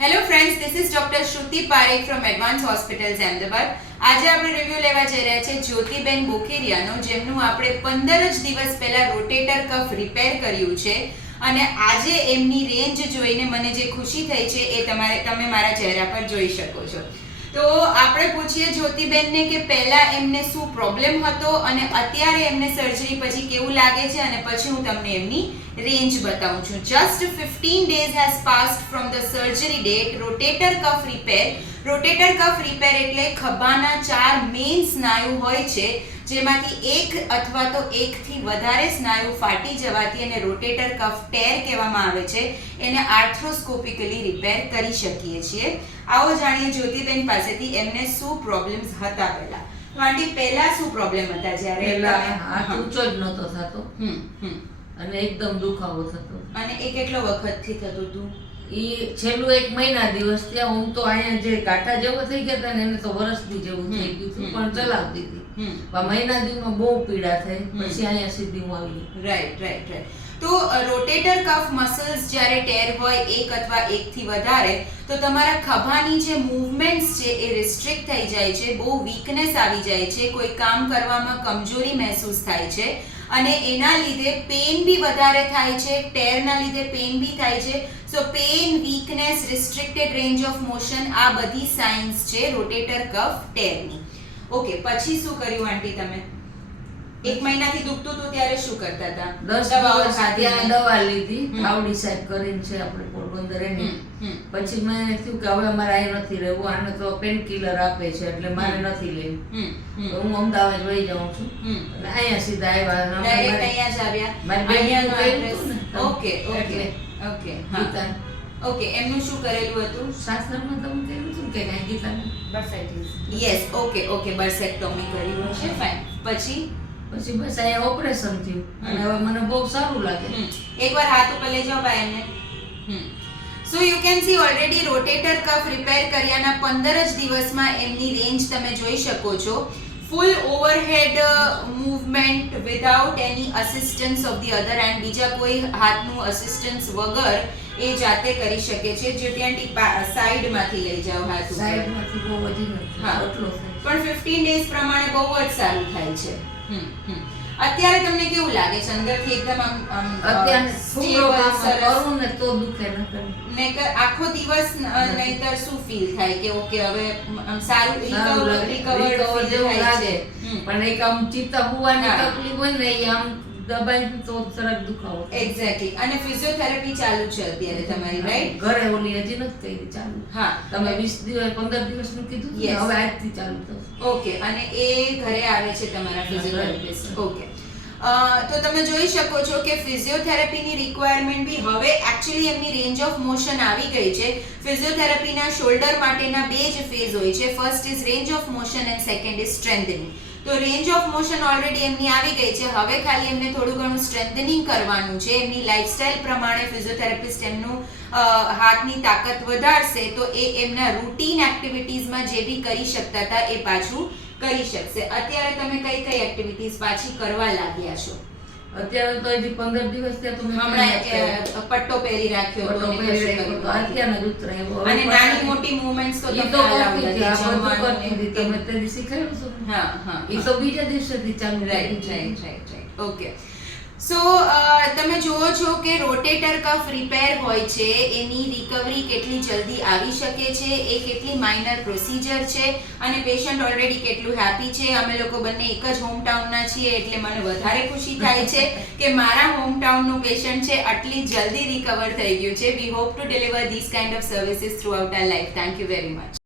Hello friends, this is doctor Shruti Parekh from advance hospitals Ahmedabad. આજે આપણે review લેવા જઈ રહ્યા છે જ્યોતિબેન બોખીરિયાનો, જેમનું આપણે 15 જ દિવસ પહેલા રોટેટર કફ રિપેર કર્યું છે. અને આજે એમની રેન્જ જોઈને મને જે ખુશી થઈ છે એ તમે મારા ચહેરા પર જોઈ શકો છો. તો આપણે પૂછીએ જ્યોતિબેનને કે પહેલા એમને શું પ્રોબ્લેમ હતો અને અત્યારે એમને સર્જરી પછી કેવું લાગે છે, અને પછી હું તમને એમની રેન્જ બતાવું છું. Just 15 days has passed from the surgery date. Rotator cuff repair. Rotator cuff repair એટલે ખભાના 4 મેઇન સ્નાયુ હોય છે, જેમાંથી એક અથવા તો એકથી વધારે સ્નાયુ ફાટી જવાથી એને રોટેટર કફ ટેર કહેવામાં આવે છે. એને આર્થ્રોસ્કોપિકલી રિપેર કરી શકીએ છીએ. આવો જાણીએ જ્યોતિબેન પાસેથી એમને શું પ્રોબ્લેમ્સ હતા પહેલા. તો આંટી, પહેલા શું પ્રોબ્લેમ હતા જ્યારે હાથ ઊંચો જ નહોતો થતો અને એકદમ દુખાવો થતો. અને એ કેટલો વખતથી થતું હતું? ઈ છેલ્લું 1 મહિના દિવસ ત્યાં હું તો અહીંયા જે કાંઠા જેવો થઈ ગયા હતા ને એને તો વરસથી જેવું થઈ ગયું હતું, પણ ચલાવતી હતી. પણ મહિના દિવસમાં બહુ પીડા થઈ, પછી અહીંયા સીધી હું આવી. રાઈટ. તો રોટેટર કફ મસલ્સ જ્યારે ટેર હોય એક અથવા એકથી વધારે, તો તમારા ખભાની જે મૂવમેન્ટ્સ છે એ રિસ્ટ્રિક્ટ થઈ જાય છે, બહુ વીકનેસ આવી જાય છે, કોઈ કામ કરવામાં કમજોરી મહેસૂસ થાય છે, અને એના લીધે પેઇન બી વધારે થાય છે. ટેરના લીધે પેઇન બી થાય છે. So pain, weakness, restricted range of motion, આ બધી સાઇન્સ છે રોટેટર કફ ટેરની. ઓકે, પછી શું કર્યું આંટી તમે? 1 મહિનાથી દુખતું હતું ત્યારે શું કરતા હતા? 10 દિવસ ત્યાં દવા લીધી, આવડી સાહેબ કરીને છે આપણે પોરબંદર એની. પછી મને થયું કે હવે મારે અહીં નથી રહેવું, આને તો પેન કિલર આપે છે એટલે મારે નથી લેવું. હું અમદાવાદ વહી જાઉં છું એટલે અહીંયા સીધા આવ્યા. ડાયરેક્ટ અહીંયા જ આવ્યા? અહીંયાનું એડ્રેસ. ઓકે. ઓકે, એમનું શું કરેલું હતું? શાસ્ત્રમાં તમે કહેલું હતું કે કાંઈ ગીતાનું બર્સેટિસ. યસ, ઓકે, બર્સેક્ટોમી કર્યું હશે. ફાઇન. પછી બસ અહીંયા ઓપરેશન થયું અને હવે મને બહુ સારું લાગે. એકવાર હાથ ઉપર લઈ જાઓ ભાઈ એમને. So you can see already rotator cuff repair કર્યાના 15 જ દિવસમાં એમની રેન્જ તમે જોઈ શકો છો. Full overhead movement without any assistance of the other hand. બીજા કોઈ હાથનું અસિસ્ટન્સ વગર એ જાતે કરી શકે છે. જે ત્યાં સાઈડમાંથી લઈ જાઓ હાથ ઉપર. સાઈડમાંથી બહુ વધી નથી. હા, એટલો પણ 15 ડેઝ પ્રમાણે બહુ જ સારું થાય છે. અત્યારે તમને કેવું લાગે છે? અંદરથી એકદમ આમ અત્યારે stable, સરસ. કરું ને તો દુખે ન કરે. નહીંતર આખો દિવસ નહીંતર શું ફીલ થાય કે ઓકે હવે આમ સારું રિકવર જેવું લાગે. છે? પણ એક આમ ચિત્તા હોવાની તકલીફ હોય ને એ આમ દબાઈ તો તરત દુખાવો. એક્ઝેક્ટલી. અને ફિઝિયોથેરાપી ચાલુ છે અત્યારે તમારી, રાઈટ? ઘરે ઓલી હજી નથી કરી ચાલુ. હા, તમે 20 દિવસ 15 દિવસનું કીધું ને, Yes. હવે આજથી ચાલુ થશે. ઓકે. અને એ ઘરે આવે છે તમારા ફિઝિયોથેરાપિસ્ટ? ઓકે. તો તમે જોઈ શકો છો કે ફિઝિયોથેરાપીની રિક્વાયરમેન્ટ બી હવે એકચ્યુઅલી એમની રેન્જ ઓફ મોશન આવી ગઈ છે. ફિઝિયોથેરાપીના શોલ્ડર માટેના 2 જ ફેઝ હોય છે. First is range of motion and second is strengthening. તો રેન્જ ઓફ મોશન ઓલરેડી એમની આવી ગઈ છે. હવે ખાલી એમને થોડું ઘણું સ્ટ્રેન્થનિંગ કરવાનું છે. એમની લાઇફસ્ટાઇલ પ્રમાણે ફિઝિયોથેરાપિસ્ટ એમનું હાથની તાકાત વધારશે તો એ એમના રૂટીન એક્ટિવિટીઝમાં જે બી કરી શકતા હતા એ પાછું કરી શકશે. અત્યારે તમે કઈ એક્ટિવિટીઝ પાછી કરવા લાગ્યા છો? અત્યારે તો હજી 15 દિવસ થયા તો મેં હમણાં પટ્ટો પહેરી રાખ્યો હતો અને કશું કર્યું નથી. અત્યારના જ ઉતરાયો. અને નાની મોટી મૂવમેન્ટ્સ તો ઈ તમે તો allowed કરતી હતી. હતી, આ બધું જમવાનું કરતી હતી. તમે તેથી શીખવાડ્યું છો. હા. ઈ તો બીજા દિવસેથી ચાલુ રાઈટ. ઓકે. સો તમે જુઓ છો કે રોટેટર કફ રિપેર હોય છે એની રિકવરી કેટલી જલ્દી આવી શકે છે, એ કેટલી માઇનર પ્રોસિજર છે, અને પેશન્ટ ઓલરેડી કેટલું હેપી છે. અમે લોકો બંને એક જ હોમટાઉનના છીએ એટલે મને વધારે ખુશી થાય છે કે મારા હોમટાઉનનું પેશન્ટ છે આટલી જલ્દી રિકવર થઈ ગયું છે. We hope to deliver this kind of services throughout our life. Thank you very much.